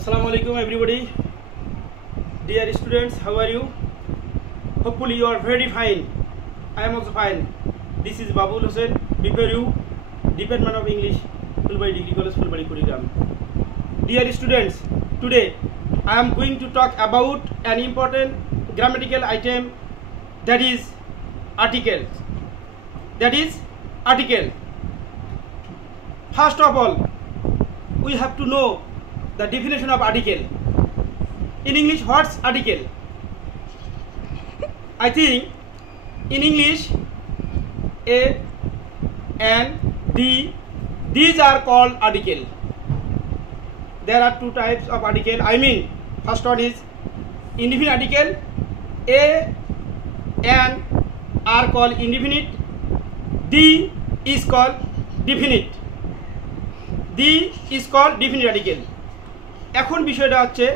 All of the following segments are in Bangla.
Assalamu alaikum everybody. Dear students, how are you? Hopefully you are very fine. I am also fine. This is Babul Hussain, before you, Department of English, Fulbari Degree College, Fulbari Kurigram. Dear students, today I am going to talk about an important grammatical item, that is article. First of all, we have to know the definition of article. In English, what's article? I think in English, A and D, these are called article. There are two types of article. I mean, first one is indefinite article. A and are called indefinite. D is called definite. D is called definite article. এখন বিষয়টা হচ্ছে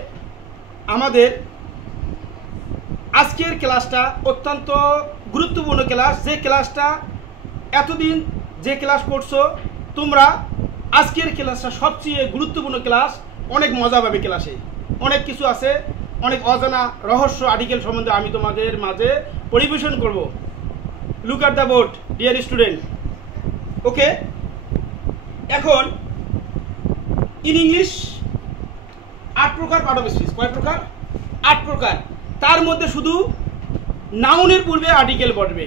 আমাদের আজকের ক্লাসটা অত্যন্ত গুরুত্বপূর্ণ ক্লাস। যে ক্লাসটা এতদিন যে ক্লাস করছো তোমরা, আজকের ক্লাসটা সবচেয়ে গুরুত্বপূর্ণ ক্লাস। অনেক মজা পাবে ক্লাসে, অনেক কিছু আছে, অনেক অজানা রহস্য আর্টিকেল সম্বন্ধে আমি তোমাদের মাঝে পরিবেশন করব। Look at the board dear student. Okay, এখন ইন ইংলিশ 8 প্রকার পার্ট অফ স্পিচ। কয় প্রকার? 8 প্রকার। তার মধ্যে শুধু নাউনের পূর্বে আর্টিকেল বসবে।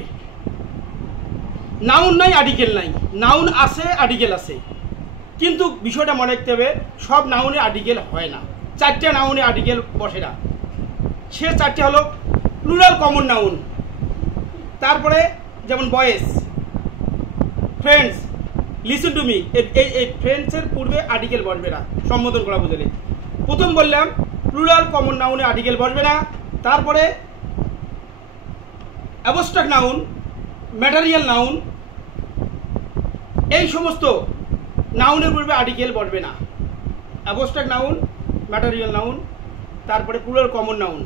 নাউন নাই, আর্টিকেল নাই। নাউন আছে, আর্টিকেল আছে, কিন্তু বিষয়টা মনে রাখতে হবে সব নাউনে আর্টিকেল হয় না। 4টে নাউনে আর্টিকেল বসে না। সে 4টে হলো প্লুরাল কমন নাউন, তারপরে যেমন বয়েস, ফ্রেন্ডস, লিসেন টু মি। এই ফ্রেন্ডসের পূর্বে আর্টিকেল বসবে না, সম্বোধন করা বুঝলে। প্রথম বললাম প্লুরাল কমন নাউনে আর্টিকেল বসবে না। তারপরে অ্যাবস্ট্রাক্ট নাউন, ম্যাটেরিয়াল নাউন, এই সমস্ত নাউনের পূর্বে আর্টিকেল বসবে না। অ্যাবস্ট্রাক্ট নাউন, ম্যাটেরিয়াল নাউন, তারপরে প্লুরাল কমন নাউন,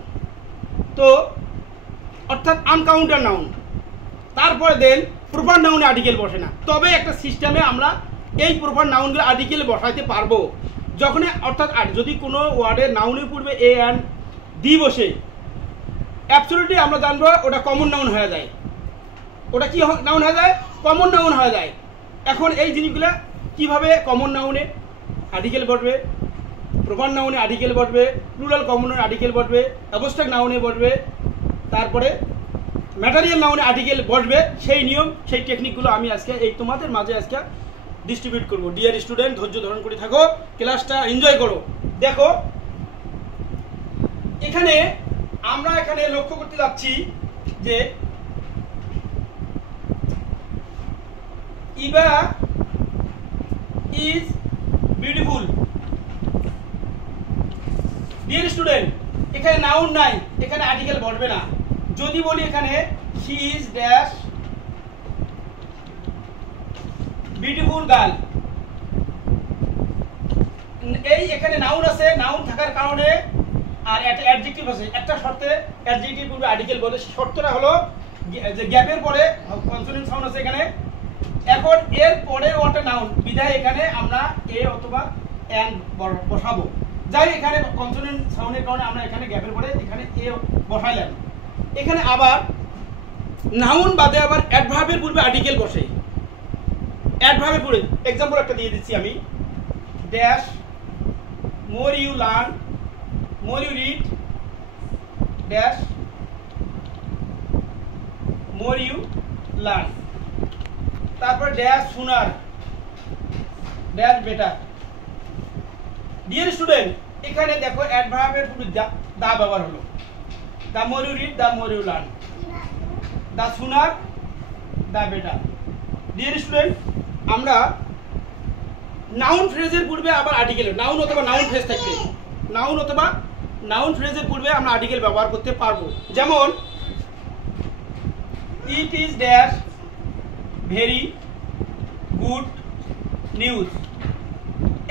তো অর্থাৎ আনকাউন্টার নাউন। তারপরে দেন প্রপার নাউনে আর্টিকেল বসে না। তবে একটা সিস্টেমে আমরা এই প্রপার নাউনগুলো আর্টিকেল বসাইতে পারবো যখন, অর্থাৎ যদি কোনো ওয়ার্ডের নাউনের পূর্বে এ অ্যান্ড ডি বসে, অ্যাবসলিউটলি আমরা জানবো ওটা কমন নাউন হয়ে যায়। ওটা কি নাউন হয়ে যায়? কমন নাউন হয়ে যায়। এখন এই জিনিসগুলো কিভাবে কমন নাউনে আর্টিকেল বসবে, প্রপার নাউনে আর্টিকেল বসবে, প্লুরাল কমন আর্টিকেল বসবে, অ্যাবস্ট্রাক্ট নাউনে বসবে, তারপরে ম্যাটেরিয়াল নাউনে আর্টিকেল বসবে, সেই নিয়ম, সেই টেকনিকগুলো আমি আজকে এই তোমাদের মাঝে আজকে ডিস্ট্রিবিউট করবো। ডিয়ার স্টুডেন্ট, ধৈর্য ধারণ করে থাকো, ক্লাসটা এনজয় করো। দেখো এখানে আমরা লক্ষ্য করতে যাচ্ছি যে Eva is beautiful. Deer student, এখানে নাউন নাই, এখানে আর্টিকেল বসবে না। যদি বলি এখানে she is dash beautiful girl, এই এখানে নাউন আছে, নাউন থাকার কারণে আর একটা অ্যাডজেক্টিভ আছে। একটা শর্তে অ্যাডজেক্টিভ পূর্বে আর্টিকেল বলে, শর্তটা হলো যে গ্যাপের পরে কনসোনেন্ট সাউন্ড আছে এখানে। এখন এর পরে ওটা নাউন, বিধায় এখানে আমরা এ অথবা এন বসাবো। যাই এখানে কনসোনেন্ট সাউন্ডের কারণে আমরা এখানে গ্যাপের পরে এখানে এ বসাইলাম। এখানে আবার নাউন বাদে আবার অ্যাডভার্বের পূর্বে আর্টিকেল বসে। অ্যাডভার্বের পূর্বে এক্সাম্পল একটা দিয়ে দিচ্ছি আমি, dash more you learn, more you read, dash more you learn, তারপর dash sooner, dash better. Dear student, এখানে দেখো অ্যাডভার্বের পূর্বে দা ব্যবহার হলো। The more you read, the more you learn. The sooner, the better. Dear student, আমরা নাউন ফ্রেজের পূর্বে আবার আর্টিকেল, নাউন অথবা নাউন ফ্রেজ থাকবে, নাউন অথবা নাউন ফ্রেজের পূর্বে আমরা আর্টিকেল ব্যবহার করতে পারবো। যেমন it is dash very good news,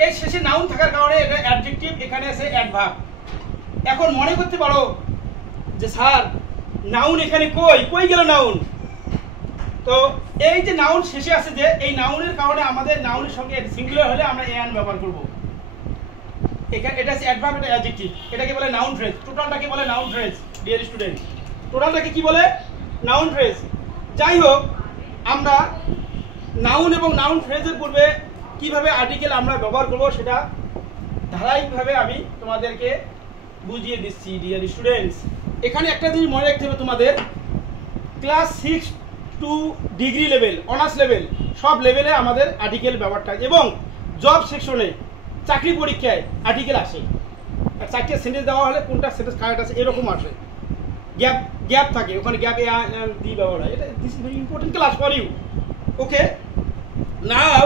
এই শেষে নাউন থাকার কারণে এটা অ্যাডজেক্টিভ, এখানে আছে অ্যাডভার্ব। এখন মনে করতে পারো যে স্যার নাউন এখানে কই গেল নাউন? তো এই যে নাউন শেষে আছে, যে এই নাউনের কারণে আমাদের নাউনের সঙ্গে সিঙ্গুলার হলে আমরা এন ব্যবহার করব। এখানে এটা হচ্ছে অ্যাডভার্ব, এটা অ্যাডজেক্টিভ, এটাকে বলে নাউন ফ্রেজ। টোটালটাকে বলে নাউন ফ্রেজ ডিয়ার স্টুডেন্ট, টোটালটাকে কি বলে? Noun phrase. যাই হোক, আমরা নাউন এবং নাউন ফ্রেজের পূর্বে কিভাবে আর্টিকেল আমরা ব্যবহার করব সেটা ধারাবাহিকভাবে আমি তোমাদেরকে বুঝিয়ে দিচ্ছি ডিয়ার স্টুডেন্টস। এখানে একটা জিনিস মনে রাখতে হবে তোমাদের, class 6 to degree level, honours level, সব লেভেলে আমাদের আর্টিকেল ব্যবহারটা, এবং জব সেকশনে চাকরি পরীক্ষায় আর্টিকেল আসে। আর চারটে সেন্টেন্স দেওয়া হলে কোনটা সেন্টেন্স কারেক্ট আছে এরকম আসে, গ্যাপ থাকে, ওখানে গ্যাপ দিয়ে ব্যবহার হয়। এটা this is very important class for you. Okay, now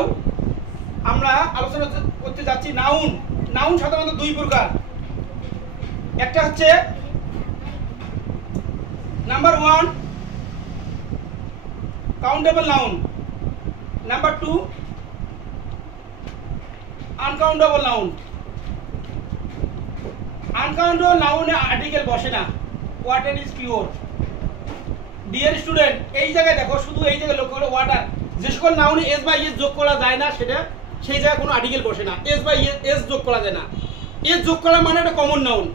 আমরা আলোচনা করতে যাচ্ছি নাউন। নাউন সাধারণত দুই প্রকার, একটা হচ্ছে number 1 countable noun, number 2 uncountable noun. Uncountable নাউনে আর্টিকেল বসে না, water is pure. Dear student, এই জায়গায় দেখো, শুধু এই জায়গায় লক্ষ্য করো, ওয়াটার, যে সকল নাউনে এস বাই এস যোগ করা যায় না সেটা সেই জায়গায় কোনো আর্টিকেল বসে না। এস বাই এস যোগ করা যায় না, এস যোগ করা মানে একটা কমন নাউন,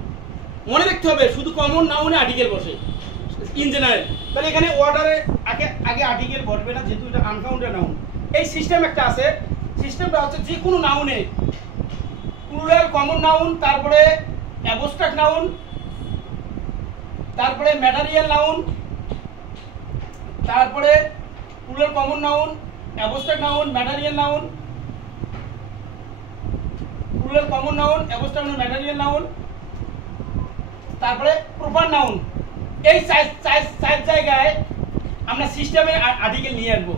মনে রাখতে হবে, শুধু কমন নাউনে আর্টিকেল বসে ইন জেনারেল। তাহলে এখানে ওয়াটারে আগে আর্টিকেল বসবে না, যেহেতু এটা আনকাউন্টেড নাউন। এই সিস্টেম একটা আছে, সিস্টেমটা হচ্ছে যে কোনো নাউনে প্লুরাল কমন নাউন, তারপরে অ্যাবস্ট্রাক্ট নাউন, তারপরে ম্যাটেরিয়াল নাউন, তারপরে plural common noun, abstract noun, material noun, plural common noun, abstract noun, material noun, তারপরে প্রপার নাউন। এই চার জায়গায় আমরা সিস্টেমে আর্টিকেল নিয়ে আসবো।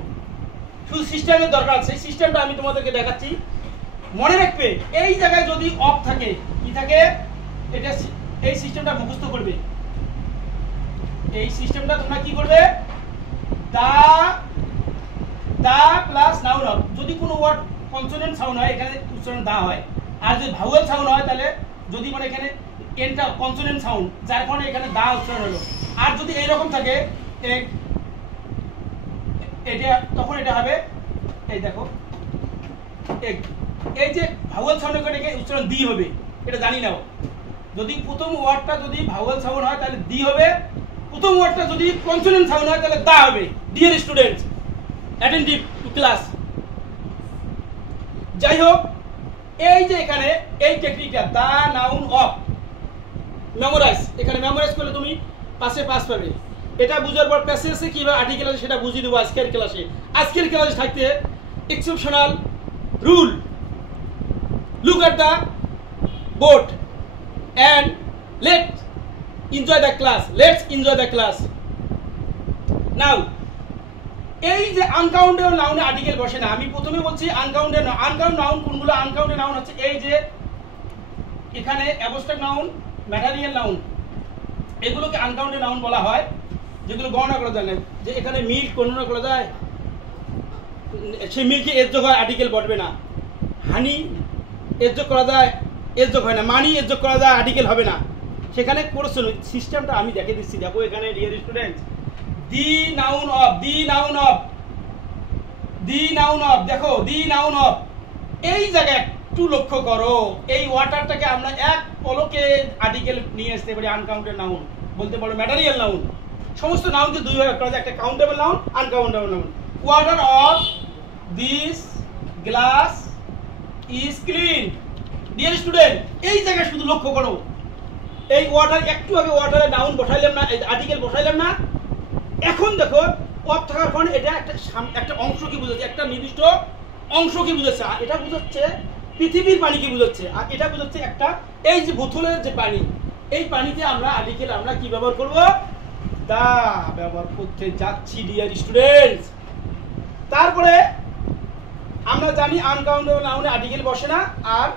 শুধু সিস্টেমের দরকার আছে, সিস্টেমটা আমি তোমাদেরকে দেখাচ্ছি, মনে রাখবে। এই জায়গায় যদি অফ থাকে, কি থাকে, এটা এই সিস্টেমটা মুখস্থ করবে। এই সিস্টেমটা তোমরা কি করবে, দা প্লাস নাউন অফ। যদি কোনো ওয়ার্ড কনসোনেন্ট সাউন্ড হয় এখানে উচ্চারণ দা হয়, আর যদি ভাওয়েল সাউন্ড হয় তাহলে যদি মানে এখানে এনটা কনসোনেন্ট সাউন্ড, যার কারণে এখানে দা উচ্চারণ হলো। আর যদি এইরকম থাকে এটা, তখন এটা হবে, এই দেখো, এই যে ভাওয়েল সাউন্ড করে উচ্চারণ দি হবে, এটা জানি নাও। যদি প্রথম ওয়ার্ডটা যদি ভাওয়েল সাউন্ড হয় তাহলে দি হবে, প্রথম ওয়ার্ডটা যদি কনসোনেন্ট সাউন্ড হয় তাহলে দা হবে। Dear students, attentive two class. যাই হোক, এই যে এখানে এই টেকনিকটা দা নাউন অফ, মেমোরাইজ, এখানে মেমোরাইজ করলে তুমি পাশে পাস পাবে। এটা বুঝার পর প্যাসেজে কিভাবে আর্টিকেল আছে সেটা বুঝিয়ে দেবো আজকের ক্লাসে। আজকের ক্লাসে থাকতে exceptional rule, look at the board and let's enjoy the class. Now, এই যে আনকাউন্টেবল নাউনে আর্টিকেল বসে না, আমি প্রথমে বলছি আনকাউন্টেড নাউন কোনগুলো। আনকাউন্টেড নাউন হচ্ছে এই যে এখানে অ্যাবস্ট্রাক্ট নাউন, ম্যাটেরিয়াল নাউন, এগুলোকে আনকাউন্টেড নাউন বলা হয়, যেগুলো গণনা করা যায় না। যে এখানে মিল্ক গণনা করা যায়, সেই মিল্কে এর যোগ হয়, আর্টিকেল বসবে না। হানি এর যোগ করা যায়, এর যোগ হয় না। মানি এর যোগ করা যায়, আর্টিকেল হবে না। সেখানে কোর্সন সিস্টেমটা আমি দেখে দিচ্ছি, দেখো এখানে dear students, the noun of, দেখো দি নাউন অফ। এই জায়গায় একটু লক্ষ্য করো, এই ওয়াটারটাকে আমরা এক পলকে আর্টিকেল নিয়ে আসতে পারি। আনকাউন্টেড নাউন বলতে পারো ম্যাটেরিয়াল নাউন। সমস্ত নাউনকে দুই ভাগে করা যায়, একটা countable noun, uncountable noun. Water of this glass is clean. Deer student, এই জায়গায় শুধু লক্ষ্য করো, এই ওয়াটার, একটু আগে ওয়াটারে নাউন বসাইলাম না, আর্টিকেল বসাইলাম না। এখন দেখো অফ থাকার কারণে এটা একটা অংশ কি বুঝাচ্ছে, একটা নির্দিষ্ট অংশ কি বুঝাচ্ছে। আর এটা বুঝাচ্ছে পৃথিবীর পানি কি বুঝাচ্ছে, আর এটা বুঝাচ্ছে একটা এই যে বোতলের যে পানি, এই পানিতে আমরা আর্টিকেল আমরা কি ব্যবহার করব, দা ব্যবহার করতে যাচ্ছি ডিয়ার স্টুডেন্টস। তারপরে আমরা জানি আনকাউন্টেবল নাউনে আর্টিকেল বসে না। আর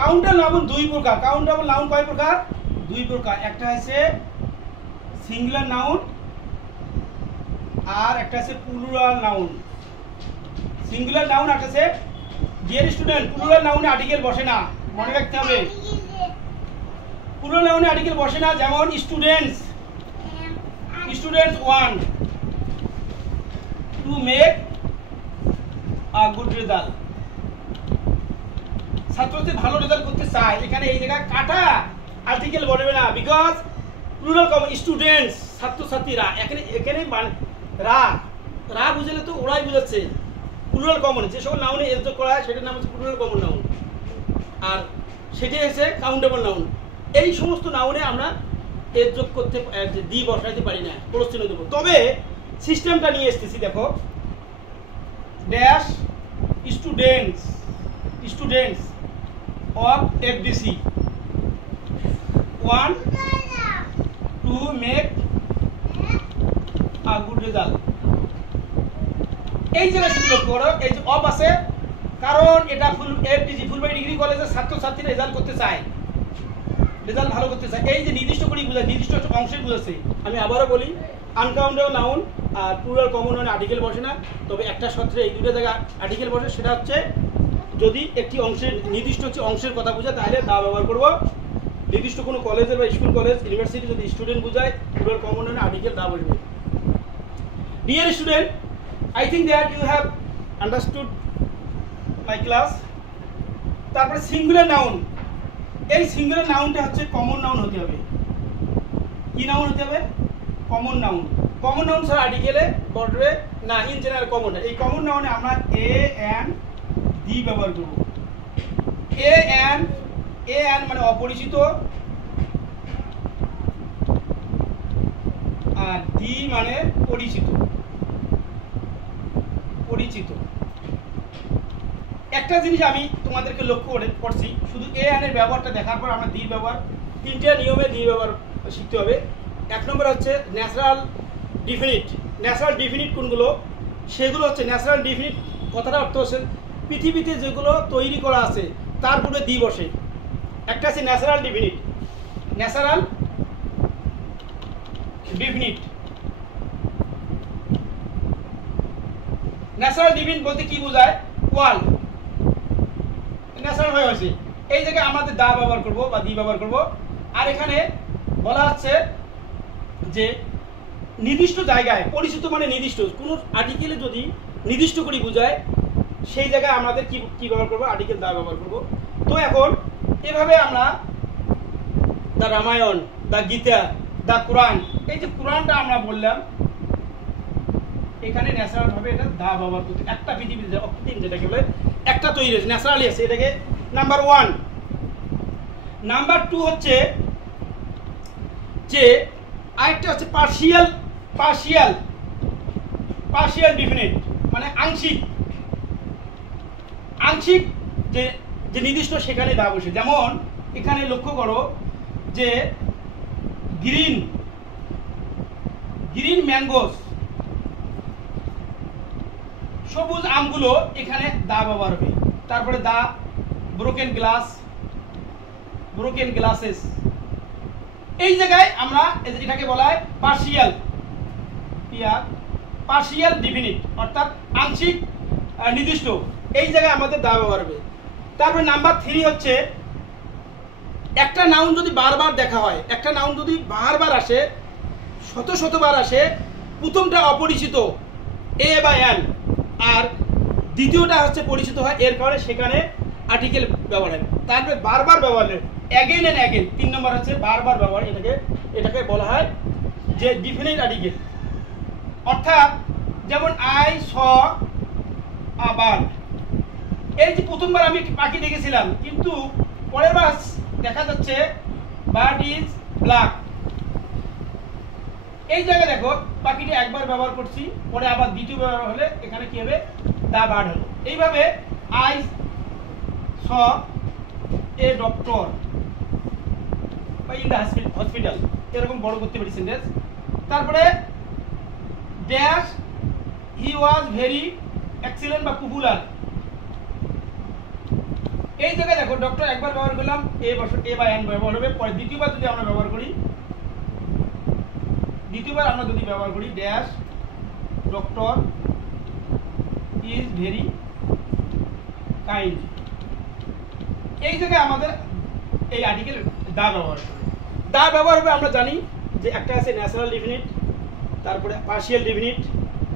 কাউন্টেবল নাউন দুই প্রকার। কাউন্টেবল নাউন কয় প্রকার? দুই প্রকার। একটা আছে সিঙ্গুলার নাউন আর একটা আছে প্লুরাল নাউন। সিঙ্গুলার নাউন একটা আছে, ডিয়ার স্টুডেন্ট, প্লুরাল নাউনে আর্টিকেল বসে না, মনে রাখতে হবে। প্লুরাল নাউনে আর্টিকেল বসে না, যেমন students, one to make a good result. ছাত্রছাত্রী ভালো রেজাল্ট করতে চায়, এখানে এই জায়গায় কাটা আর্টিকেল বলবে না, বিকজ প্লুরাল কমন স্টুডেন্টস, ছাত্রছাত্রীরা। এখানে এখানে রা রা বুঝলে তো ওরাই বুঝাচ্ছে প্লুরাল কমন। যে সকল নাউনে এস যোগ করা হয় সেটার নাম হচ্ছে প্লুরাল কমন নাউন, আর সেটাই হচ্ছে কাউন্টেবল নাউন। এই সমস্ত নাউনে আমরা এস যোগ করতে দি বসাইতে পারি না, ক্লোজ চিহ্ন দেবো। তবে সিস্টেমটা নিয়ে এসতেছি, দেখো dash students, students of FDC one to make a good result. এই জায়গায় শুধু লক্ষ্য করো, এই যে অফ আছে, কারণ এটা ফুল এফডিসি ফুলবাড়ি ডিগ্রি কলেজের ছাত্রছাত্রীরা রেজাল্ট করতে চায়, রেজাল্ট ভালো করতে চায়। এই যে নির্দিষ্ট করে বোঝায়, নির্দিষ্ট অংশের বুঝাচ্ছে। আমি আবারও বলি, আনকাউন্টেবল নাউন আর প্লুরাল কমন নাউনে আর্টিকেল বসে না, তবে একটা সূত্রে এই দুটো জায়গায় আর্টিকেল বসে। সেটা হচ্ছে যদি একটি অংশের নির্দিষ্ট হচ্ছে অংশের কথা বোঝায় তাহলে দা ব্যবহার করব। নির্দিষ্ট কোনো কলেজের বা স্কুল কলেজ ইউনিভার্সিটি যদি স্টুডেন্ট বোঝায় প্লুরাল কমন নাউনে আর্টিকেল দা বসবে। Dear student, I think that you have understood my class. তারপরে সিঙ্গুলার নাউন, এই সিঙ্গুলার নাউনটা হচ্ছে কমন নাউন হতে হবে। কি নাউন হতে হবে? Common noun. কমন নাউন ছাড়া আর্টিকেলে বসবে না, ইন জেনারেল কমন। এই কমন নাউনে আমরা এ এন দি ব্যবহার করব। এ এন মানে অপরিচিত, আর দি মানে পরিচিত। পরিচিত একটা জিনিস আমি তোমাদেরকে লক্ষ্য করছি, শুধু এ এন এর ব্যবহারটা দেখার পর আমরা দি ব্যবহার, তিনটা নিয়মে দি ব্যবহার শিখতে হবে। এক নম্বর হচ্ছে ন্যাচারাল ডিফিনিট। ন্যাচারাল ডিফিনিট কোনগুলো? সেগুলো হচ্ছে ন্যাচারাল ডিফিনিট কথাটা অর্থ হচ্ছে পৃথিবীতে যেগুলো তৈরি করা আছে তার পরে দি বসে। একটা আছে natural definite, natural definite. Natural definite বলতে কি বোঝায়? ওয়ার্ল্ড ন্যাচারাল হয়ে আছে, এই জায়গায় আমাদের দা ব্যবহার করব বা দি ব্যবহার করব। আর এখানে বলা হচ্ছে যে নির্দিষ্ট জায়গায় পরিচিত মানে নির্দিষ্ট কোনো আর্টিকেলে যদি নির্দিষ্ট করে বোঝায় সেই জায়গায় আমাদের কি ব্যবহার করব? আর্টিকেল দা ব্যবহার করব। তো এখন এভাবে আমরা দা রামায়ণ, দা গীতা, দা কোরআন, এই যে কোরআনটা আমরা বললাম এখানে ন্যাচারাল ভাবে এটা দা ব্যবহার করতে। একটা পৃথিবীতে অকৃত্রিম যেটাকে বলে একটা তৈরি হয়েছে, ন্যাচারালি আছে, এটাকে নাম্বার 1। নাম্বার 2 হচ্ছে যে আরেকটা হচ্ছে পার্শিয়াল ডিফিনিট, মানে আংশিক যে নির্দিষ্ট সেখানে দা বসে। যেমন এখানে লক্ষ্য করো যে গ্রিন ম্যাঙ্গোস, সবুজ আমগুলো, এখানে দা ব্যবহার হবে। তারপরে দা ব্রোকেন গ্লাসেস, এই জায়গায় আমরা এটাকে বলা হয় পার্শিয়াল ডিফিনিট, অর্থাৎ আংশিক নির্দিষ্ট, এই জায়গায় আমাদের দা ব্যবহার হবে। তারপরে নাম্বার 3 হচ্ছে একটা নাউন যদি বারবার দেখা হয়, একটা নাউন যদি বারবার আসে, শতবার আসে, প্রথমটা অপরিচিত এ বা এন, আর দ্বিতীয়টা হচ্ছে পরিচিত হয়, এর কারণে সেখানে আর্টিকেল ব্যবহার হয়। তারপরে বারবার ব্যবহার হয়, অ্যাগেন এন্ড অ্যাগেন। 3 নম্বর হচ্ছে বারবার ব্যবহার, এটাকে বলা হয় যে ডিফিনিট আর্টিকেল। অর্থাৎ যেমন আই স আ বার্ড, এই যে প্রথমবার আমি পাখি দেখেছিলাম, কিন্তু পরের বার দেখা যাচ্ছে বার্ড ইজ ব্ল্যাক। এই জায়গায় দেখো পাখিটি একবার ব্যবহার করছি, পরে আবার দ্বিতীয় ব্যবহার হলে এখানে কি হবে? দা বার্ড হলো। এইভাবে আই স এ ডক্টর বা ইন দ্য হসপিটাল, এরকম বড় করতে পারি সেন্টেন্স। তারপরে dash he was very excellent বা পপুলার, এই জায়গায় দেখো ডক্টর একবার ব্যবহার করলাম, এ বা এন ব্যবহার হবে। পরে দ্বিতীয়বার যদি আমরা ব্যবহার করি dash doctor is very kind, এই জায়গায় আমাদের এই আর্টিকেল দা ব্যবহার করবে। দা ব্যবহার হবে আমরা জানি যে একটা আছে ন্যাচারাল ডিফিনিট, তারপরে পার্শিয়াল ডিফিনিট,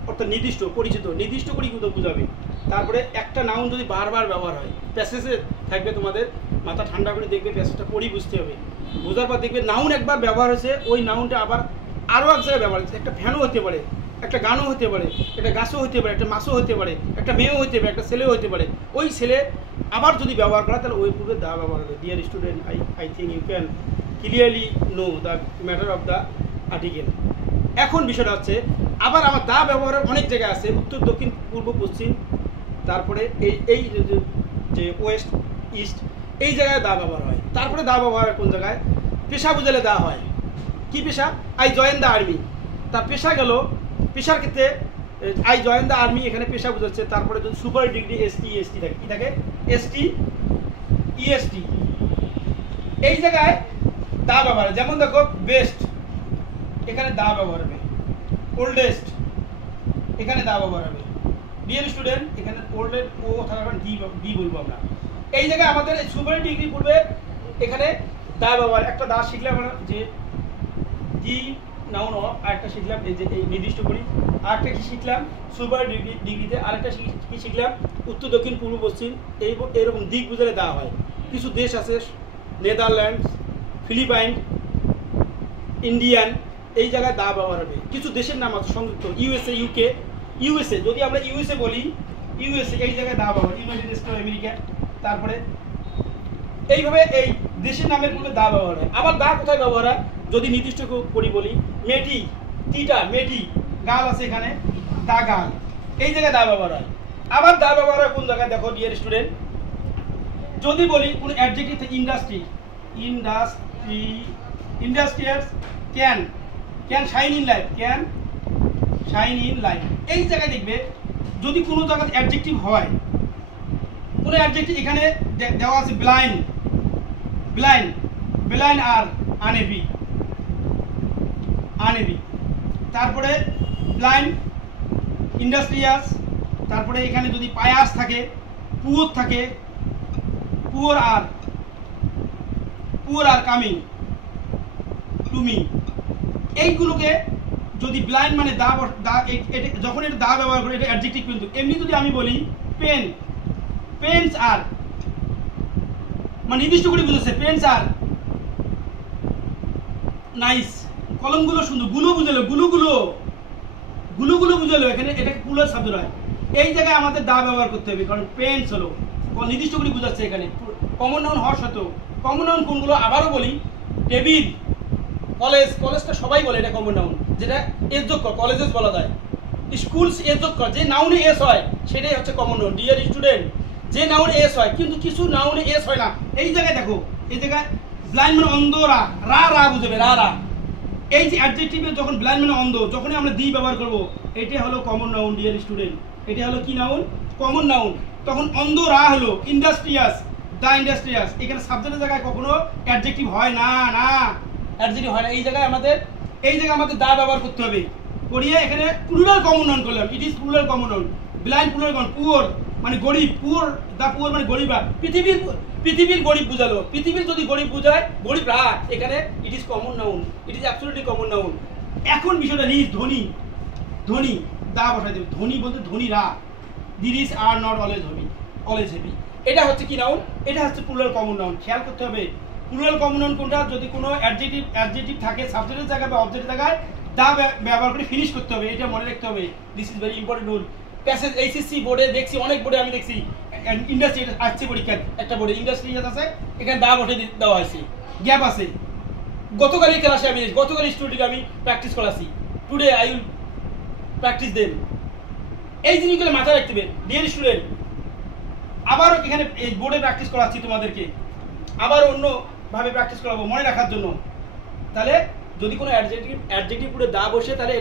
অর্থাৎ নির্দিষ্ট পরিচিত, নির্দিষ্ট করে কিন্তু বোঝাবে। তারপরে একটা নাউন যদি বারবার ব্যবহার হয়, প্যাসেজে থাকবে, তোমাদের মাথা ঠান্ডা করে দেখবে, প্যাসেজটা পড়ি বুঝতে হবে। বোঝার পর দেখবে নাউন একবার ব্যবহার হয়েছে, ওই নাউনটা আবার আরও এক জায়গায় ব্যবহার হচ্ছে। একটা ফ্যানও হতে পারে, একটা গানও হতে পারে, একটা গাছও হতে পারে, একটা মাছও হতে পারে, একটা মেয়েও হতে পারে, একটা ছেলেও হতে পারে। ওই ছেলে আবার যদি ব্যবহার করা, তাহলে ওই পূর্বে দা ব্যবহার হবে। Dear student, I think you can clearly know the matter of the article. এখন বিষয়টা হচ্ছে আবার আমার দা ব্যবহারের অনেক জায়গায় আছে, উত্তর, দক্ষিণ, পূর্ব, পশ্চিম, তারপরে এই যে ওয়েস্ট, ইস্ট, এই জায়গায় দা ব্যবহার হয়। তারপরে দা ব্যবহার কোন জায়গায়? পেশা বুঝালে দা হয়। কি পেশা? আই জয়েন দ্য আর্মি, তার পেশা গেল, পেশার ক্ষেত্রে আই জয়েন দ্য আর্মি, এখানে পেশা বুঝাচ্ছে। তারপরে যদি সুপার ডিগ্রি এসটি থাকে, কি থাকে? এসটি, ইএসটি, এই জায়গায় দা ব্যবহার। যেমন দেখো বেস্ট, এখানে দা ব্যবহার হবে। ওল্ডেস্ট, এখানে দা ব্যবহার হবে। ডিয়ার স্টুডেন্ট, এখানে ওল্ডের ও থাকার ডি বলবো আমরা। এই জায়গায় আমাদের সুপার ডিগ্রি পূর্বে এখানে দা ব্যবহার। একটা দা শিখলাম আমরা, যে দি নাউন অফ, আরেকটা শিখলাম এই যে এই নির্দিষ্ট করি, আরেকটা কি শিখলাম সুপার ডিগ্রিতে, আরেকটা কি শিখলাম উত্তর, দক্ষিণ, পূর্ব, পশ্চিম। এইরকম দিক বুঝালে দেওয়া হয়। কিছু দেশ আছে, নেদারল্যান্ডস, ফিলিপাইন, ইন্ডিয়ান, এই জায়গায় দা ব্যবহার হবে। কিছু দেশের নাম আছে সংযুক্ত, ইউএসএ, ইউকে। ইউএসএ যদি আমরা ইউএসএ বলি, ইউএসএ এই জায়গায় দা ব্যবহার, ইউনাইটেড স্টেটস অফ আমেরিকা। তারপরে এইভাবে এই দেশের নামের পূর্বে দা ব্যবহার হয়। আবার দা কোথায় ব্যবহার হয় যদি নির্দিষ্ট করি বলি, মেটি, টিটা, মেটি, গাল আছে এখানে, দা গাল, এই জায়গায় দা ব্যবহার হয়। আবার দা ব্যবহার হয় কোন জায়গায়? দেখো ডিয়ার স্টুডেন্ট, যদি বলি কোন অ্যাডজেক্টিভ থেকে, industry, industrials can shine in life, can shine in life, এই জায়গায় দেখবে যদি কোনো জায়গায় অ্যাডজেক্টিভ হয়, কোনো অ্যাডজেক্টিভ এখানে দেওয়া আছে ব্লাইন্ড, আর আনএবি, তারপরে ব্লাইন্ড, ইন্ডাস্ট্রিয়াস, তারপরে এখানে যদি পায়াস থাকে, পুয়ার থাকে, poor are coming to me, এইগুলোকে যদি ব্লাইন্ড মানে দা, যখন এটা দা ব্যবহার করে এটা অ্যাডজেক্টিভ। কিন্তু এমনি যদি আমি বলি পেন্স আর, মানে নির্দিষ্ট করে বুঝেছে, পেন্স আর নাইস, কলমগুলো সুন্দর, গুলো বুঝালো, এখানে এটাকে প্লুরাল শব্দ হয়। এই জায়গায় আমাদের দা ব্যবহার করতে হবে, কারণ পেন্স হলো নির্দিষ্ট করে বুঝাচ্ছে। এখানে কমন নাউন হওয়ার সত্ত্বেও, কমন নাউন কোনগুলো আবারও বলি, টেবিল, কলেজটা সবাই বলে এটা কমন নাউন, যেটা এস যোগ কর, কলেজেস বলা যায়। স্কুলস এস যোগ কর, যে নাউনে এস হয় সেটাই হচ্ছে কমন নাউন। ডিয়ার স্টুডেন্ট, যে নাউনে এস হয়, কিন্তু কিছু নাউনে এস হয় না। এই জায়গায় দেখো, এই জায়গায় ব্লাইন্ড মানে অন্ধ, রা বুঝবে, রা। এই যে অ্যাডজেক্টিভে যখন ব্লাইন্ড মানে অন্ধ, যখনই আমরা দি ব্যবহার করবো, এটা হলো কমন নাউন। ডিয়ার স্টুডেন্ট, এটা হলো কি নাউন? Common noun. তখন অন্ধ রা হলো ইন্ডাস্ট্রিয়াস, দা ইন্ডাস্ট্রিয়াস। এখানে সাবজেক্টের জায়গায় কখনো অ্যাডজেক্টিভ হয় না, অ্যাডজেক্টিভ হয় না। এই জায়গায় আমাদের দা ব্যবহার করতে হবে। করিয়ে এখানে প্লুরাল কমন নাউন করলাম, it is plural common noun. Blind plural common, poor মানে গরিব, পুয়ার মানে গরিব, পৃথিবীর গরিব বুঝালো। পৃথিবীর যদি গরিব বুঝায়, গরিব রা, এখানে it is common noun, it is absolutely common noun. এখন বিষয়টা রিচ, ধনী, দা বসাই দেবে। ধনী বলতে ধনী রা, the rich are not always heavy. এটা হচ্ছে কি নাউন? এটা হচ্ছে প্লুরাল কমন নাউন। খেয়াল করতে হবে প্লুরাল কমন নাউন কোনটা। যদি কোনো অ্যাডজেক্টিভ থাকে সাবজেক্টের জায়গায় বা অবজেক্টের জায়গায়, দা ব্যবহার করে ফিনিশ করতে হবে। এটা মনে রাখতে হবে। This is very important rule. Passage HSC বোর্ডে দেখছি, অনেক বোর্ডে আমি দেখছি, ইন্ডাস্ট্রি আসছে পরীক্ষার একটা বোর্ডে, ইন্ডাস্ট্রি আছে, এখানে দা বসে দেওয়া হয়েছে, গ্যাপ আছে। গতকালই ক্লাসে গতকাল স্টুডেন্টকে আমি প্র্যাকটিস করাছি। Today I will practice them. এই জিনিসগুলো মাথায় রাখতে হবে ডিয়ার স্টুডেন্ট। আবারও এখানে এই বোর্ডে প্র্যাকটিস করাচ্ছি তোমাদেরকে, আবার অন্যভাবে প্র্যাকটিস করাবো মনে রাখার জন্য। তাহলে যদি কোনো অ্যাডজেক্টিভ পুরো দা বসে, তাহলে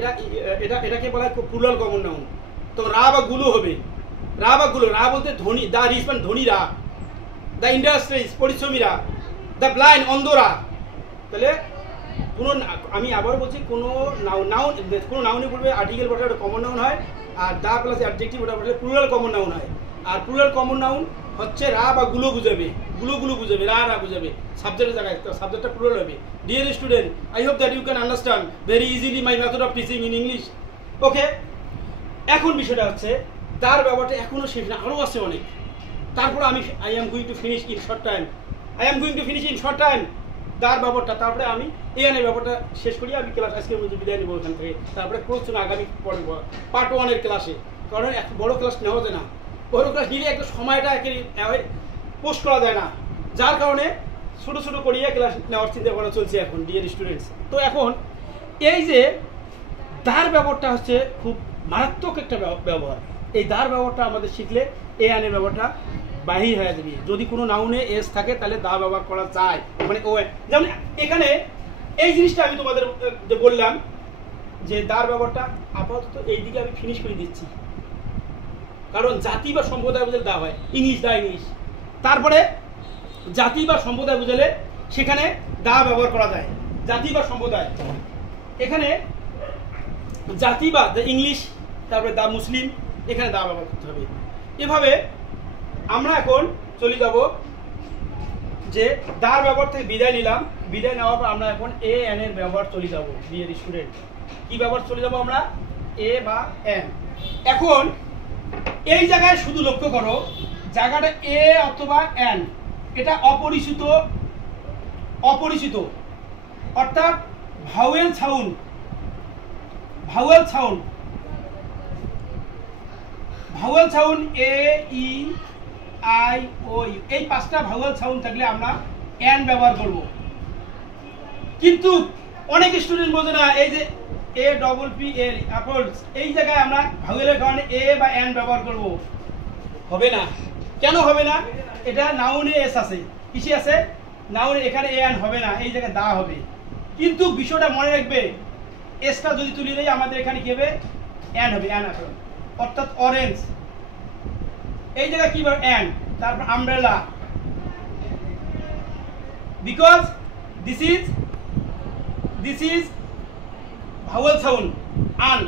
এটাকে বলা হয় প্লুরাল কমন নাউন। তো রা বা গুলো হবে, রা বলতে ধনী, দা রিচ মানে ধনীরা, দ্য ইন্ডাস্ট্রিজ পরিশ্রমীরা, দ্য ব্লাইন্ড অন্ধরা। তাহলে আমি আবার বলছি, কোনো নাউনের পূর্বে আর্টিকেল বসে ওটা কমন নাউন হয়, আর দা প্লাস অ্যাডজেক্টিভ ওটা বসলে প্লুরাল কমন নাউন হয়। আর প্লুরাল কমন নাউন হচ্ছে রা বা গুলো বুঝাবে, রা বুঝাবে সাবজেক্টের জায়গায়, সাবজেক্টটা প্লুরাল হবে। Dear student, I hope that you can understand very easily my method of teaching in English. Okay, এখন বিষয়টা হচ্ছে দার ব্যবহারটা এখনো শেষ না, আরও আছে অনেক। তারপরে আমি I am going to finish in short time, I am going to finish in short time, তার ব্যাপারটা তারপরে আমি এন এর ব্যাপারটা শেষ করি। আমি ক্লাস আজকের মধ্যে বিদায় নেবো ওখান থেকে। তারপরে কোশ্চেন আগামী পড়ব পার্ট 1 এর ক্লাসে, কারণ এত বড় ক্লাস নেওয়া যায় না, বড় ক্লাস নিলে একটা সময়টা পোস্ট করা যায় না, যার কারণে ছোটো ছোটো করিয়ে ক্লাস নেওয়ার চিন্তা ভাবনা চলছে এখন ডিয়ার স্টুডেন্টস। তো এখন এই যে দার ব্যবহারটা হচ্ছে খুব মারাত্মক একটা ব্যবহার। এই দার ব্যবহারটা আমাদের শিখলে এ আনের ব্যবহারটা বাহির হয়ে যাবে। যদি কোনো নাউনে এস থাকে তাহলে দা ব্যবহার করা যায়, মানে ও। যেমন এখানে এই জিনিসটা আমি তোমাদের যে বললাম যে দার ব্যবহারটা আপাতত এই দিকে আমি ফিনিশ করে দিচ্ছি, কারণ জাতি বা সম্প্রদায় বুঝলে দা হয়, ইংলিশ দা ইংলিশ। তারপরে জাতি বা সম্প্রদায় বুঝলে সেখানে দা ব্যবহার করা যায়, জাতি বা সম্প্রদায়। এখানে জাতি বা দ্য ইংলিশ, তারপরে দা মুসলিম, এখানে দা ব্যবহার করতে হবে। এভাবে আমরা এখন চলে যাব যে দার ব্যবহার থেকে বিদায় নিলাম। বিদায় নেওয়ার পর আমরা এখন এ এন এর ব্যবহার চলে যাব। ডিয়ার স্টুডেন্ট, কি ব্যবহার চলে যাব আমরা? এ বা এন। এখন এই জায়গায় শুধু লক্ষ্য করো, জায়গাটা এ অথবা এন, এটা অপরিচিত, অপরিচিত অর্থাৎ vowel sound, vowel sound, vowel sound A E I O U, এই 5টা ভাওয়েল সাউন্ড থাকলে আমরা এন ব্যবহার করব। কিন্তু অনেক স্টুডেন্ট বোঝে না, এই যে এ ডবল পি এল অ্যাপলস, এই জায়গায় আমরা ভাওয়েলের কারণে এ বা এন ব্যবহার করব, হবে না। কেন হবে না? এটা নাউনে এস আছে, কিসে আছে? নাউনে, এখানে এ এন হবে না, এই জায়গায় দা হবে। কিন্তু বিষয়টা মনে রাখবে, এসটা যদি তুলে দেই আমাদের এখানে কি হবে? এন হবে, এন আসবে। অর্থাৎ অরেঞ্জ, এই জায়গায় কি হবে? এন। তারপর umbrella, because this is vowel sound an.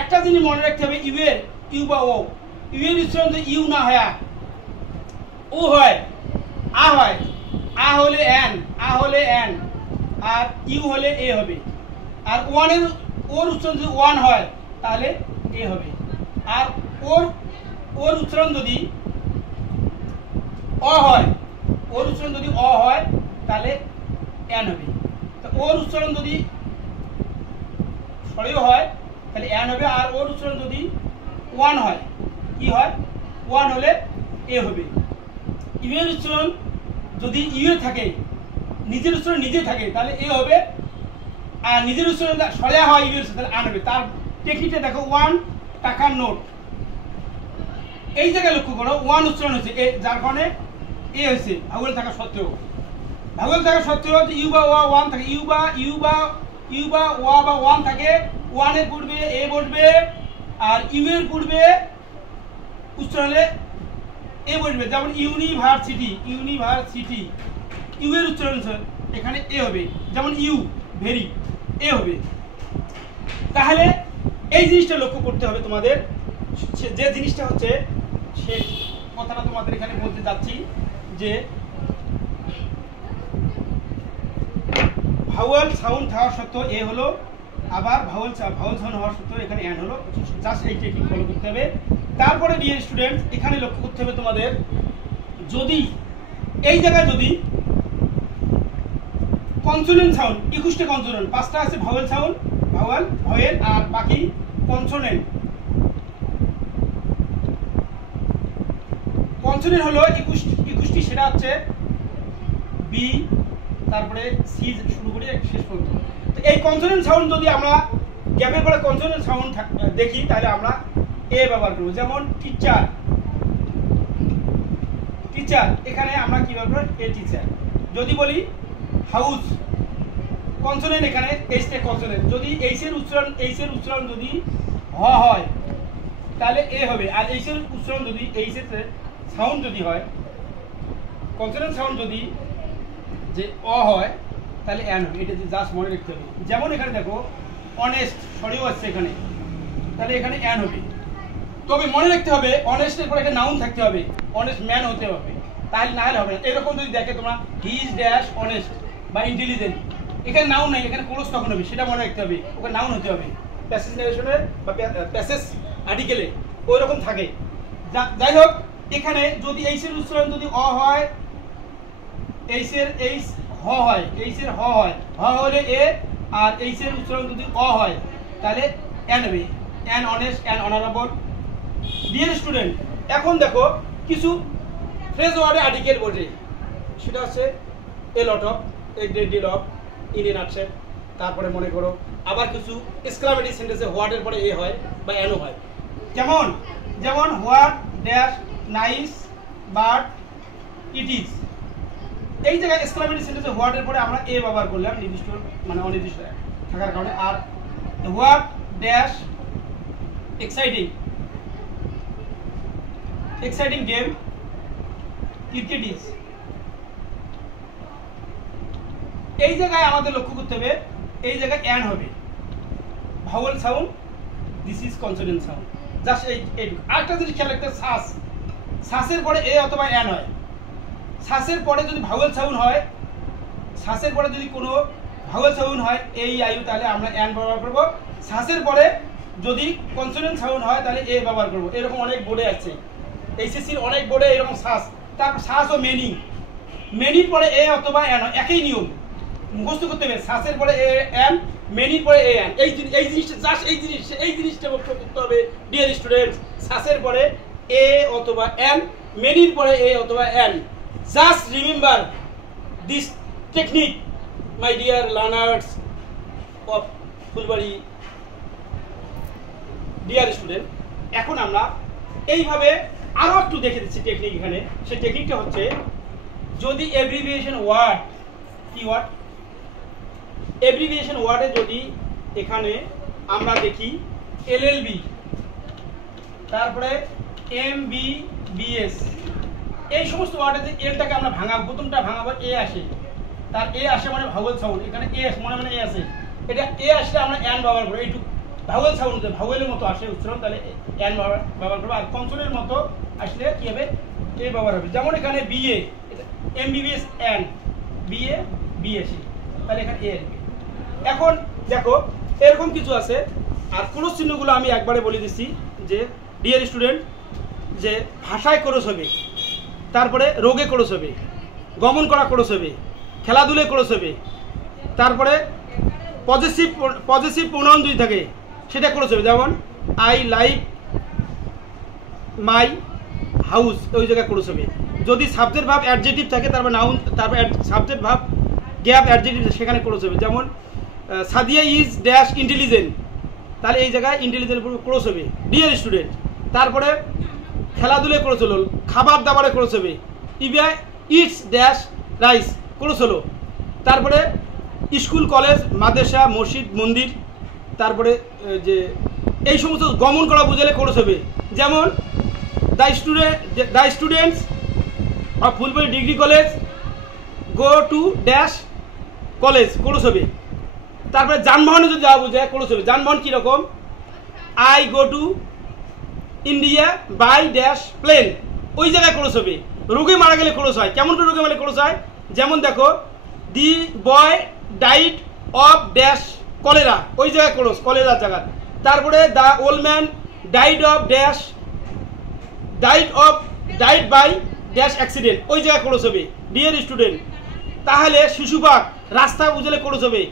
একটা জিনিস মনে রাখতে হবে, ইউ এর, ইউ বা ও, ইউ এর উচ্চারণ যদি ইউ না হয়, ও হয়, আ হয়, আ হলে এন, আ হলে এন, আর ইউ হলে এ হবে। আর ওয়ানের, ওর উচ্চারণ যদি ওয়ান হয় তাহলে এ হবে। আর ওর উচ্চারণ যদি অ হয়, ওর উচ্চারণ যদি অ হয় তাহলে এন হবে। তো ওর উচ্চারণ যদি সরিও হয় তাহলে এন হবে। আর ওর উচ্চারণ যদি ওয়ান হয়, কি হয়? ওয়ান হলে এ হবে। ইউ এর উচ্চারণ যদি ইউ এ থাকে, নিজের উচ্চারণ নিজে থাকে, তাহলে এ হবে। আর নিজের উচ্চারণ সরিয়া হয় ইউ এর সাথে, তাহলে আন হবে। তার টেকনিকটা দেখো, ওয়ান টাকার নোট, এই জায়গায় লক্ষ্য করো, ওয়ান উচ্চারণ হয়েছে, যার কারণে এ হয়েছে ভাওয়েল থাকা সত্ত্বেও। ভাওয়েল থাকা সত্ত্বেও যে ইউ বা ওয়ান থাকে, ইউ বা ওয়া বা ওয়ান থাকে, ওয়ানের পূর্বে এ বসবে, আর ইউ এর পূর্বে উচ্চারণে এ বসবে। যেমন ইউনিভার্সিটি, ইউনিভার্সিটি, ইউ এর উচ্চারণ এখানে এ হবে। যেমন ইউ ভেরি, এ হবে। তাহলে এই জিনিসটা লক্ষ্য করতে হবে তোমাদের। যে জিনিসটা হচ্ছে, সে কথাটা তোমাদের এখানে বলতে যাচ্ছি যে ভাওয়েল সাউন্ড থাকা সত্ত্বেও এ হলো, আবার ভাওয়েল সাউন্ড হওয়ার সত্ত্বেও এখানে এন হলো। জাস্ট এই টেকনিক ফলো করতে হবে। তারপরে ডিয়ার স্টুডেন্ট, এখানে লক্ষ্য করতে হবে তোমাদের, যদি এই জায়গায় যদি কনসোনেন্ট সাউন্ড, 21টা কনসোনেন্ট, 5টা আছে ভাওয়েল সাউন্ড, ভাওয়েল, আর বাকি কনসোনেন্ট। কনসোনেন্ট হলো 21টি, সেটা হচ্ছে বি, তারপরে সি শুরু করে শেষ পর্যন্ত। তো এই কনসোনেন্ট সাউন্ড যদি আমরা গ্যাপের পরে কনসোনেন্ট সাউন্ড দেখি তাহলে আমরা এ ব্যবহার করব। যেমন টিচার, টিচার, এখানে আমরা কি ব্যবহার করব? A teacher. যদি বলি হাউস, কনসোনেন্ট, এখানে এইচটা কনসোনেন্ট, যদি এইচের উচ্চারণ যদি হ হয় তাহলে এ হবে। আর এইচের উচ্চারণ যদি এইচের সাউন্ড যদি হয়, কনসোনেন্ট সাউন্ড যদি যে অ হয় তাহলে এন হবে। এটা জাস্ট মনে রাখতে হবে। যেমন এখানে দেখো অনেস্ট, সরিও আসছে এখানে, তাহলে এখানে এন হবে। তবে মনে রাখতে হবে অনেস্টের পরে একটা নাউন থাকতে হবে, অনেস্ট ম্যান হতে হবে, তাহলে না হলে হবে না। এরকম যদি দেখে তোমরা, হি ইজ ড্যাশ অনেস্ট বা ইন্টেলিজেন্ট, এখানে নাউন নাই, এখানে ক্লোজ তখন হবে, সেটা মনে রাখতে হবে। ওখানে নাউন হতে হবে। প্যাসেজ নারেশনে বা প্যাসেজ আর্টিকেলে ওই রকম থাকে। যাই হোক, এখানে যদি এইচের উচ্চারণ যদি অ হয়, এইচের এইচ হ হয়, এইচের হ হয়, হ হলে এ, আর এইচের উচ্চারণ যদি অ হয় তাহলে এন হবে, an honest, an honourable. Dear student, এখন দেখো কিছু ফ্রেজ ওয়ার্ডে আর্টিকেল বসে, সেটা হচ্ছে a lot of, a great deal of, in a nutshell. তারপরে মনে করো আবার কিছু এক্সক্লামেটরি সেন্টেন্সে হোয়াটের পরে এ হয় বা এনও হয়, যেমন যেমন what dash nice but it is. এই জায়গায় এক্সক্লামেটরি সেন্টেন্সে হোয়াটের পরে আমরা এ ব্যবহার করলাম নির্দিষ্ট মানে অনির্দিষ্ট থাকার কারণে। আর what dash exciting, exciting game cricket is. এই জায়গায় আমাদের লক্ষ্য করতে হবে, এই জায়গায় এন হবে, vowel sound, this is consonant sound, just এইটুকু। আরেকটা জিনিস খেয়াল রাখতে, শ্বাস, শ্বাসের পরে এ অথবা এন হয়। শ্বাসের পরে যদি ভাওয়েল সাউন্ড হয়, শ্বাসের পরে যদি কোনো ভাওয়েল সাউন্ড হয় এই আয়ু, তাহলে আমরা এন ব্যবহার করব। শ্বাসের পরে যদি কনসোনেন্ট সাউন্ড হয় তাহলে এ ব্যবহার করব। এরকম অনেক বোর্ডে আছে, এইচএসসির অনেক বোর্ডে এরকম শ্বাস, তার শ্বাস ও মেনি, মেনির পরে এ অথবা এন হয়, একই নিয়ম মুখস্থ করতে হবে। শ্বাসের পরে এ এন, মেনির পরে এ এন, এই জিনিসটা জাস্ট এই জিনিসটা মুখস্থ করতে হবে ডিয়ার স্টুডেন্টস। শ্বাসের পরে এ অথবা এন, মেনির পরে এ অথবা N. Just remember this technique my dear learners of Phulbari. Deer student, এখন আমরা এইভাবে আরো একটু দেখে দিচ্ছি টেকনিক। এখানে সেই টেকনিকটা হচ্ছে, যদি এব্রিভিয়েশন ওয়ার্ড, কি ওয়ার্ড, এব্রিভিয়েশন ওয়ার্ডে যদি এখানে আমরা দেখি এলএলবি, তারপরে এমবিবিএস, এই সমস্ত ওয়ার্ডে এলটাকে আমরা ভাঙাবো, প্রথমটা ভাঙাবো এ আসে, তার এ আসে মানে ভাওয়েল সাউন্ড, এখানে এ মনে মানে এ আসে, এটা এ আসলে আমরা এন ব্যবহার করবো। এইটুকু ভাওয়েল সাউন্ড, ভাওয়েলের মতো আসে উচ্চারণ, তাহলে এন ব্যবহার করবো। আর কনসোনেন্টের মতো আসলে কি হবে, এ ব্যবহার হবে। যেমন এখানে BA, MBBS N, BA BAC, তাহলে এখানে এ আসবে। এখন দেখো এরকম কিছু আছে। আর ক্রস চিহ্নগুলো আমি একবারে বলে দিচ্ছি যে ডিয়ার স্টুডেন্ট, যে ভাষায় ক্রস হবে, তারপরে রোগে ক্রস হবে, গমন করা ক্রস হবে, খেলাধুলায় ক্রস হবে, তারপরে পজিটিভ প্রোনাউন যদি থাকে সেটা ক্রস হবে। যেমন আই লাইক মাই হাউস, ওই জায়গায় ক্রস হবে। যদি সাবজেক্ট ভার্ব অ্যাডজেক্টিভ থাকে, তারপর নাউন, তারপর সাবজেক্ট ভার্ব গ্যাপ অ্যাডজেক্টিভ, সেখানে ক্রস হবে। যেমন সাদিয়া ইজ ড্যাশ ইন্টেলিজেন্ট, তাহলে এই জায়গায় ইন্টেলিজেন্ট ক্রস হবে ডিয়ার স্টুডেন্ট। তারপরে খেলাধুলায় ক্রস হলো, খাবার দাবারে ক্রস হবে, ইবিয়া ইটস ড্যাশ রাইস ক্রস হলো। তারপরে স্কুল কলেজ মাদ্রাসা মসজিদ মন্দির, তারপরে যে এই সমস্ত গমন করা বুঝালে ক্রস হবে। যেমন the students of Phulbari degree college go to dash college cross হবে। তারপরে যানবাহনে যদি যাওয়া বোঝায় ক্রস হবে। যানবাহন কীরকম, I go to India by dash plane, ওই জায়গায় ক্রস হবে। রোগে মারা গেলে ক্রস হয়, কেমন করে রোগে মারা ক্রস হয়, যেমন দেখো the boy died of dash cholera, ওই জায়গায় ক্রস, কলেরার জায়গায়। তারপরে the old man died of dash, died by dash accident, ওই জায়গায় ক্রস হবে ডিয়ার স্টুডেন্ট। তাহলে শিশুপাক রাস্তা বুঝলে ক্রস হবে।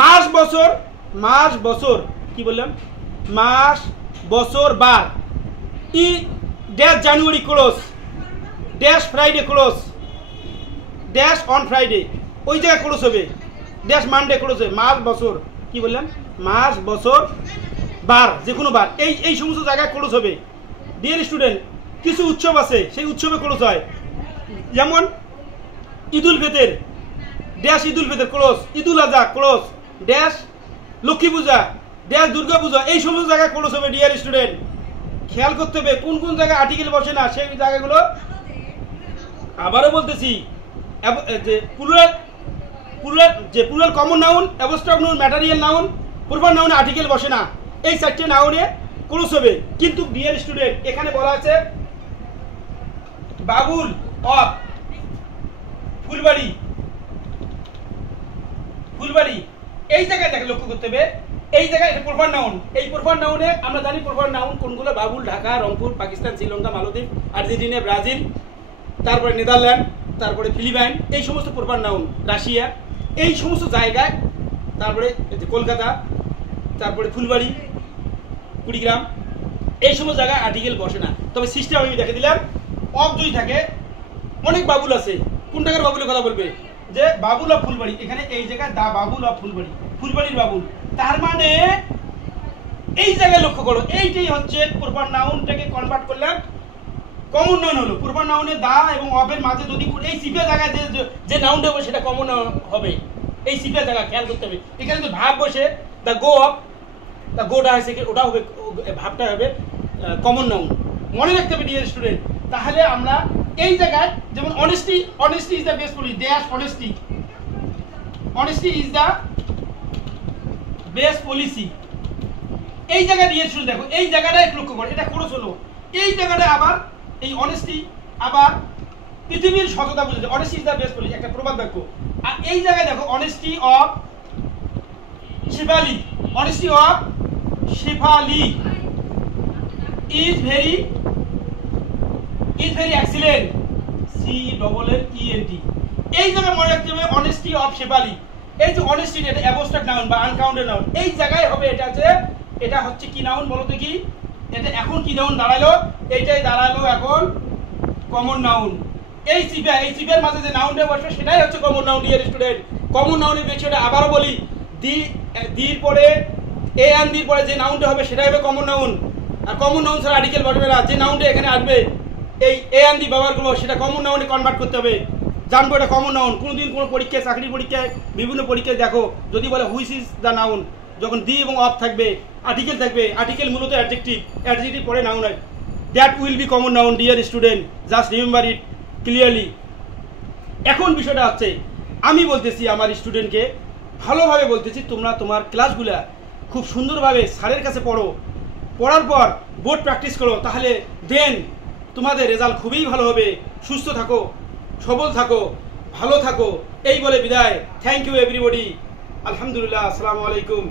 মাস বছর কি বললাম, মাস বছর বার, ই dash January close, dash Friday close, dash on Friday, ওই জায়গায় ক্লোজ হবে। ড্যাশ মানডে ক্লোজ হবে। মাস বছর কি বললাম, মাস বছর বার, যে কোনো বার, এই সমস্ত জায়গায় ক্লোজ হবে ডিয়ার স্টুডেন্ট। কিছু উৎসব আছে, সেই উৎসবে ক্লোজ হয়। যেমন ঈদুল ফিতর, ড্যাশ ঈদুল ফিতর ক্লোজ, ঈদুল আজহা ক্লোজ, ড্যাশ লক্ষ্মী পূজা, ড্যাশ দুর্গা পূজা, এই সমস্ত জায়গায় ক্লোজ হবে ডিয়ার স্টুডেন্ট। খেয়াল করতে হবে কোন কোন জায়গায় আর্টিকেল বসে না, সেই জায়গাগুলো আবারও বলতেছি। যে plural common noun, abstract noun, material noun, proper নাউনে আর্টিকেল বসে না, এই চারটে নাউনে ক্লোজ হবে। কিন্তু ডিয়ার স্টুডেন্ট, এখানে বলা আছে বাবুল অফ ফুলবাড়ি, এই জায়গায় দেখে লক্ষ্য করতে হবে এই জায়গায় এটা প্রপার নাউন। এই প্রপার নাউনে আমরা জানি প্রপার নাউন কোনগুলো, বাবুল, ঢাকা, রংপুর, পাকিস্তান, শ্রীলঙ্কা, মালদ্বীপ, আর্জেন্টিনা, ব্রাজিল, তারপরে নেদারল্যান্ড, তারপরে ফিলিপাইন, এই সমস্ত প্রপার নাউন, রাশিয়া, এই সমস্ত জায়গায়, তারপরে কলকাতা, তারপরে ফুলবাড়ি, কুড়িগ্রাম, এই সমস্ত জায়গায় আর্টিকেল বসে না। তবে সিস্টেম আমি দেখে দিলাম, অফ যদি থাকে, অনেক বাবুল আছে, কোন টাকার বাবুলের কথা বলবে, যে বাবুল অফ ফুলবাড়ি, এখানে এই জায়গায় দা বাবুল অফ ফুলবাড়ি, ফুলবাড়ির বাবুল, তার মানে এই জায়গায় লক্ষ্য করো, এইটাই হচ্ছে প্রপার নাউনটাকে কনভার্ট করলাম কমন নাউন হলো। প্রপার নাউনে দা এবং অফের মাঝে যদি এই সিপের জায়গায় যে নাউনটা হবে সেটা কমন হবে। এই সিপের জায়গা খেয়াল করতে হবে। এখানে যদি ভাব বসে, দ্য গো অফ, দ্য গোটা আছে, ওটা হবে, ভাবটা হবে কমন নাউন। মনে রাখতে হবে ডিয়ার স্টুডেন্ট। তাহলে আমরা এই জায়গায় যেমন honesty, honesty is the best policy, dash honesty, honesty is the best policy. এই জায়গায় ডিয়ার স্টুডেন্ট দেখো, এই জায়গাটা একটু লক্ষ্য করো, এটা খরচ হলো, এই জায়গাটা আবার এই অনেস্টি, আবার পৃথিবীর সততা বুঝেছে, honesty is the best policy, একটা প্রবাদ বাক্য। আর এই জায়গায় দেখো honesty of Shefali, honesty of Shefali is very excellent, CEELT। এই জায়গায় মনে রাখতে হবে অনেস্টি অফ শেফালি। এই যে অনেস্টি, এটা অ্যাবস্ট্রাক্ট নাউন বা আনকাউন্টেড নাউন, এই জায়গায় হবে এটা হচ্ছে কি নাউন বলো তো কি? এটা এখন কি নাউন দাঁড়ালো? এইটাই দাঁড়ালো এখন কমন নাউন। এই সিপের মাঝে যে নাউনটা বসবে সেটাই হচ্ছে common noun dear student. Common নাউনের বিষয়টা আবারও বলি, দির পরে এ অ্যান্ড দির পরে যে নাউনটা হবে সেটাই হবে কমন নাউন। আর কমন নাউন ছাড়া আর্টিকেল বসবে না। যে নাউনটা এখানে আসবে এই এ অ্যান্ড দি ব্যবহার করবো, সেটা কমন নাউনে কনভার্ট করতে হবে। জানবো এটা কমন নাউন। কোনোদিন কোনো পরীক্ষায়, চাকরি পরীক্ষায়, বিভিন্ন পরীক্ষায় দেখো, যদি বলে হুইচ ইজ দ্য নাউন, যখন দি এবং অফ থাকবে, আর্টিকেল থাকবে, আর্টিকেল মূলত অ্যাডজেক্টিভ, অ্যাডজেক্টিভ পরে নাউন হয়, that will be common noun dear student, just remember it clearly. এখন বিষয়টা হচ্ছে, আমি বলতেছি আমার স্টুডেন্টকে ভালোভাবে বলতেছি, তোমরা তোমার ক্লাসগুলা খুব সুন্দরভাবে স্যারের কাছে পড়ো, পড়ার পর বোর্ড প্র্যাকটিস করো, তাহলে দেন তোমাদের রেজাল্ট খুবই ভালো হবে। সুস্থ থাকো, সবল থাকো, ভালো থাকো, এই বলে বিদায়। Thank you everybody. আলহামদুলিল্লাহ, আসসালামু আলাইকুম।